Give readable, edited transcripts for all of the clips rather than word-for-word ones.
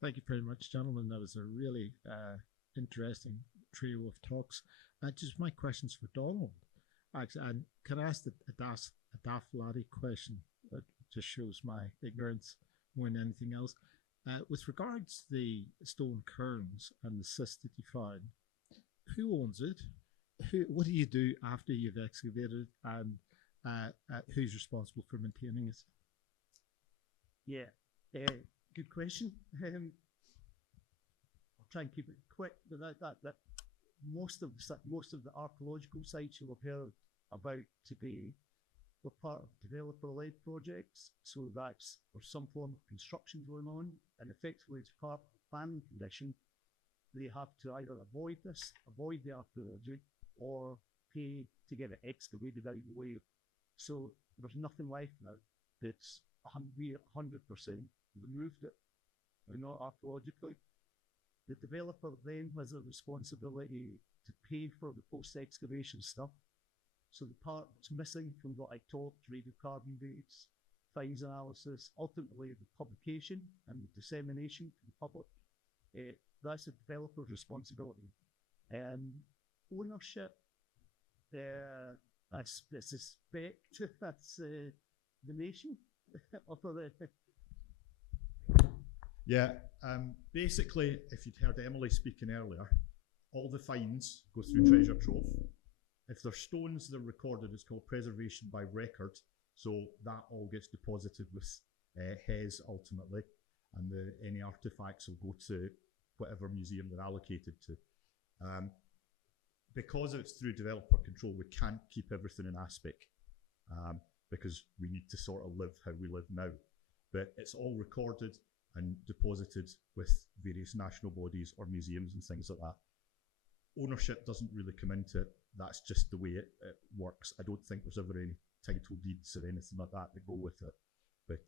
Thank you very much, gentlemen. That was a really interesting trio of talks. Just my questions for Donald. Actually, and can I ask a daft laddie question that just shows my ignorance more than anything else? With regards to the stone cairns and the cyst that you found, who owns it? What do you do after you've excavated, and who's responsible for maintaining it? Yeah, good question. I'll try and keep it quick, but that most of the archaeological sites you'll have heard about today were part of developer-led projects. So that's for some form of construction going on, and effectively it's part of the planning condition. They have to either avoid the archaeology, or pay to get it excavated out of the way. So there's nothing left now that's 100% removed it, or not archaeologically. The developer then has a responsibility to pay for the post-excavation stuff. So the part that's missing from what I talked, radiocarbon dates, finds analysis, ultimately the publication and the dissemination to the public, that's the developer's responsibility. Ownership, I suspect that's the nation. Yeah, basically, if you'd heard Emily speaking earlier, all the finds go through Treasure Trove. If there's stones that are recorded, it's called preservation by record. So that all gets deposited with HES ultimately, and any artifacts will go to whatever museum they're allocated to. Because it's through developer control, we can't keep everything in ASPIC because we need to sort of live how we live now. But it's all recorded and deposited with various national bodies or museums and things like that. Ownership doesn't really come into it. That's just the way it works. I don't think there's ever any title deeds or anything like that go with it. But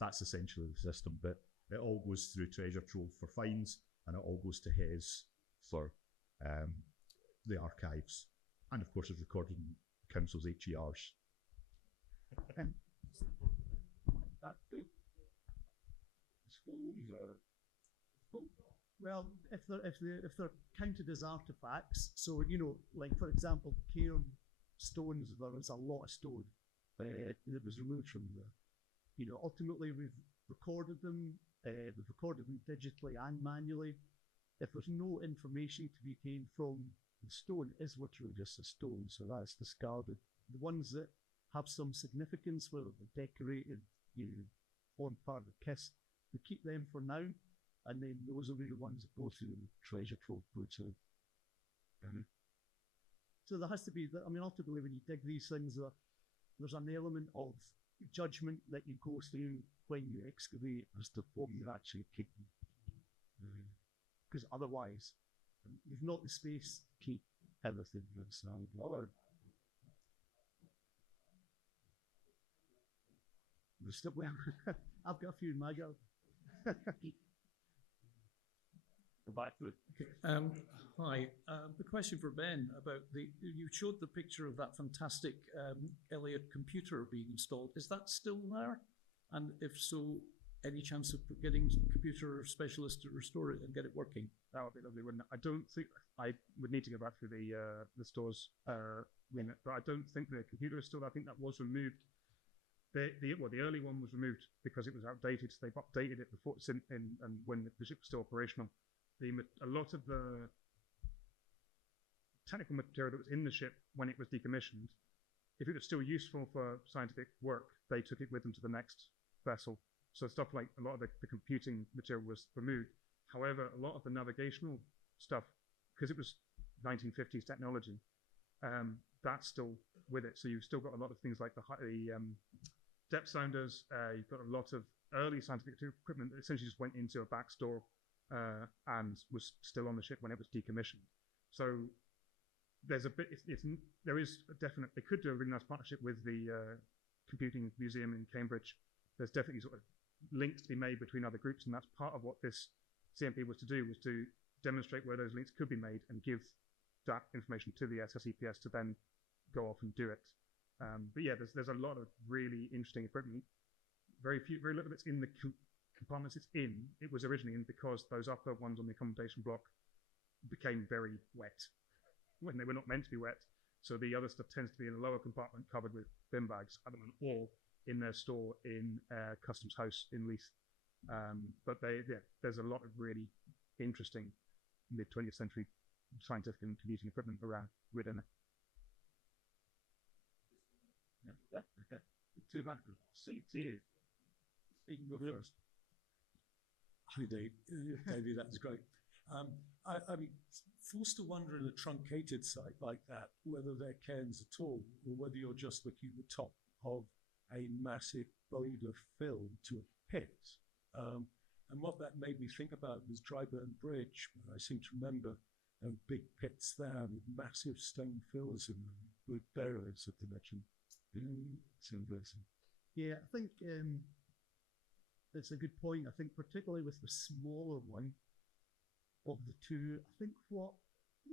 that's essentially the system. But it all goes through Treasure Trove for fines, and it all goes to HES for the archives. And of course, it's recorded in council's HERs. Well, if they're counted as artifacts, so like for example, cairn stones, there was a lot of stone that was removed from there. Ultimately we've recorded them. We've recorded them digitally and manually. If there's no information to be gained from the stone, it is literally just a stone, so that's discarded. The ones that have some significance, whether they're decorated, form part of the KISS, we keep them for now, and then those will be the ones that go through the Treasure Trove process. So there has to be, ultimately when you dig these things, there's an element of judgment that you go through when you excavate as to what you're actually keeping. Because otherwise, you've not the space to keep everything. I've got a few in my go. Hi, the question for Ben about you showed the picture of that fantastic Elliott computer being installed. Is that still there? And if so, any chance of getting computer specialists to restore it and get it working? That would be lovely, wouldn't it? I don't think I would need to go back through the stores but I don't think the computer is still. I think that was removed. The early one was removed because it was outdated. So they've updated it before and when the ship was still operational. A lot of the technical material that was in the ship when it was decommissioned, if it was still useful for scientific work, they took it with them to the next vessel. So stuff like a lot of the computing material was removed. However, a lot of the navigational stuff, because it was 1950s technology, that's still with it. So you've still got a lot of things like the depth sounders. You've got a lot of early scientific equipment that essentially just went into a back store and was still on the ship when it was decommissioned. So there's a bit. There is a definite. They could do a really nice partnership with the Computing Museum in Cambridge. There's definitely sort of links to be made between other groups, and that's part of what this CMP was to demonstrate where those links could be made and give that information to the SSEPS to then go off and do it. But yeah, there's a lot of really interesting equipment. Very little of it's in the compartments it's in, it was originally in because those upper ones on the accommodation block became very wet when they were not meant to be wet. So the other stuff tends to be in the lower compartment covered with bin bags at the moment, or in their store in Customs House in Leith. But there's a lot of really interesting mid-20th century scientific and computing equipment around within it. You can go first. Hi, Dave. Davey, that's great. I'm forced to wonder in a truncated site like that whether they're cairns at all, or whether you're just looking at the top of a massive boulder fill to a pit. And what that made me think about was Dryburn Bridge, where I seem to remember big pits there with massive stone fills in them, with burials of dimension. It's interesting. Yeah, I think that's a good point. I think particularly with the smaller one of the two, I think what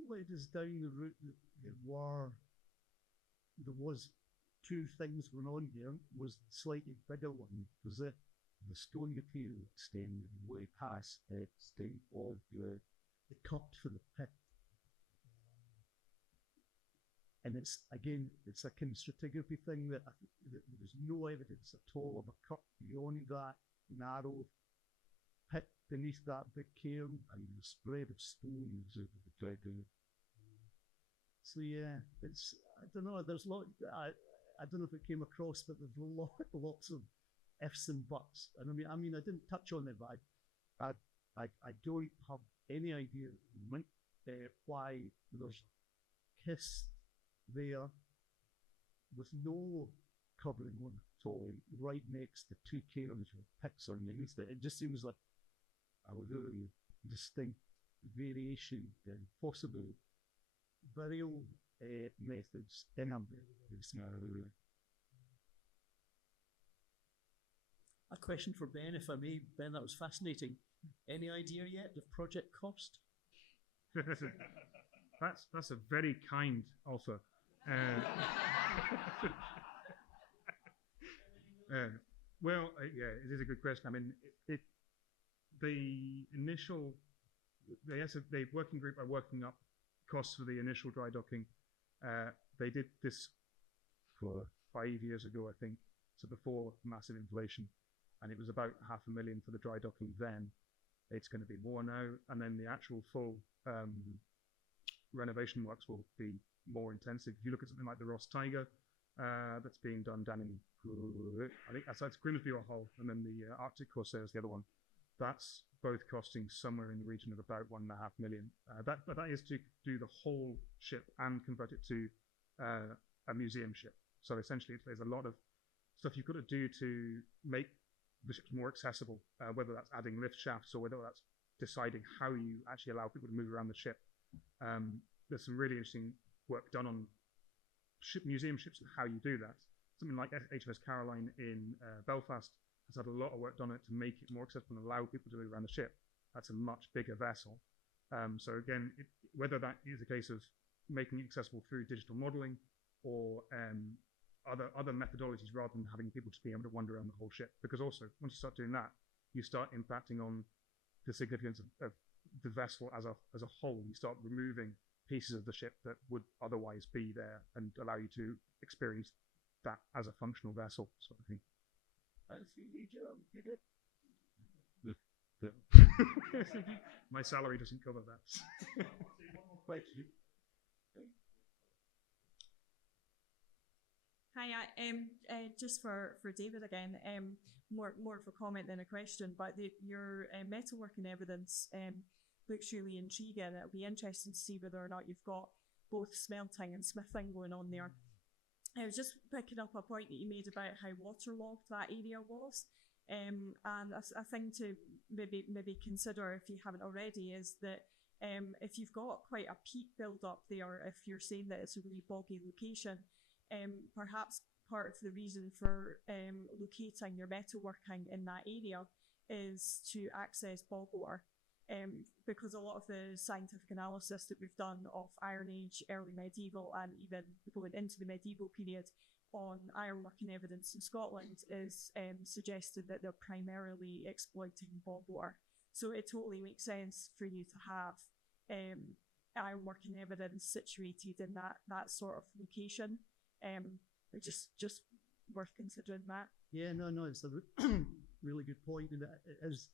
led us down the route that there was two things going on here was the slightly bigger one, was the stone material extended way past the state of the cut for the pit. And it's a kind of stratigraphy thing that there's no evidence at all of a cut beyond that narrow pit beneath that big cairn and the spread of stones over the dragon. So yeah, it's, I don't know, there's I don't know if it came across, but there's lots of ifs and buts. And I mean, I didn't touch on it, but I don't have any idea at the moment why there's KISS there with no covering on at all, right next to two cairns with pits underneath it. It just seems like a really distinct variation in possible burial methods in a burial. A question for Ben, if I may. Ben, that was fascinating. Any idea yet of project cost? That's a very kind offer. Well, yeah, it is a good question. I mean, the working group are working up costs for the initial dry docking. They did this for 5 years ago, I think, so before massive inflation, and it was about $500,000 for the dry docking then. It's going to be more now, and then the actual full renovation works will be more intensive. If you look at something like the Ross Tiger, that's being done down in, I think that's Grimsby or Hull, and then the Arctic Corsair is the other one. That's both costing somewhere in the region of about $1.5 million. But that is to do the whole ship and convert it to a museum ship. So essentially, there's a lot of stuff you've got to do to make the ships more accessible, whether that's adding lift shafts or whether that's deciding how you actually allow people to move around the ship. There's some really interesting work done on museum ships and how you do that. Something like HMS Caroline in Belfast has had a lot of work done on it to make it more accessible and allow people to move around the ship. That's a much bigger vessel. So again, whether that is a case of making it accessible through digital modeling or other methodologies rather than having people just being able to wander around the whole ship. Because also, once you start doing that, you start impacting on the significance of the vessel as a whole. You start removing pieces of the ship that would otherwise be there and allow you to experience that as a functional vessel, sort of thing. My salary doesn't cover that. Hi, just for David again, more of a comment than a question, but your metalworking evidence looks really intriguing. It'll be interesting to see whether or not you've got both smelting and smithing going on there. I was just picking up a point that you made about how waterlogged that area was. And a thing to maybe consider, if you haven't already, is that if you've got quite a peat build up there, if you're saying that it's a really boggy location, perhaps part of the reason for locating your metalworking in that area is to access bog water. Because a lot of the scientific analysis that we've done of Iron Age, early medieval, and even going into the medieval period on ironworking evidence in Scotland is suggested that they're primarily exploiting bog water. So it totally makes sense for you to have ironworking evidence situated in that sort of location. Just worth considering that. Yeah, no, it's a really good point. And it is,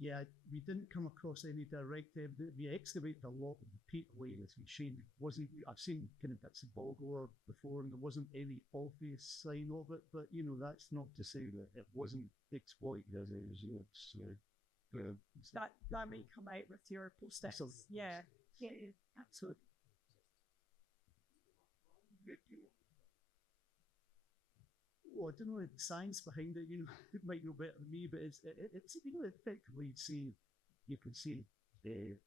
yeah, we didn't come across any direct evidence. We excavated a lot of the peat away with machine. I've seen kind of bits of bog ore before, and there wasn't any obvious sign of it. But you know, that's not to say that it wasn't exploited as it is. That may come out with your post-its. Yeah, absolutely. Well, I don't know the science behind it. You know, you might know better than me, but it's you know, effectively you can see the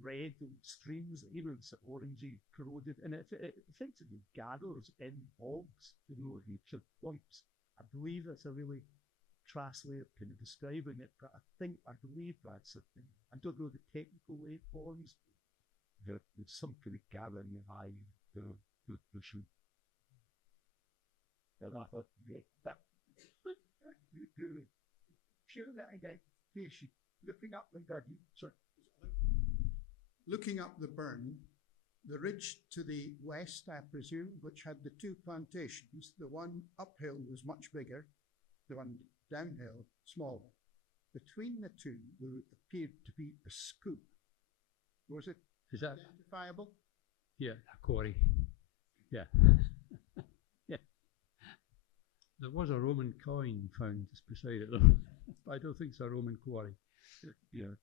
red streams, even it's orangey, corroded, and it effectively gathers in bogs. You know, each of lumps. I believe that's a really crass way of kind of describing it, but I believe that's a thing. I don't know the technical waveforms. There's some kind of gathering in high should. Looking up the burn, the ridge to the west, I presume, which had the two plantations, the one uphill was much bigger, the one downhill smaller. Between the two, there appeared to be a scoop. Was it identifiable? Yeah, a quarry. Yeah. Yeah. There was a Roman coin found just beside it, though. But I don't think it's a Roman quarry. Yeah.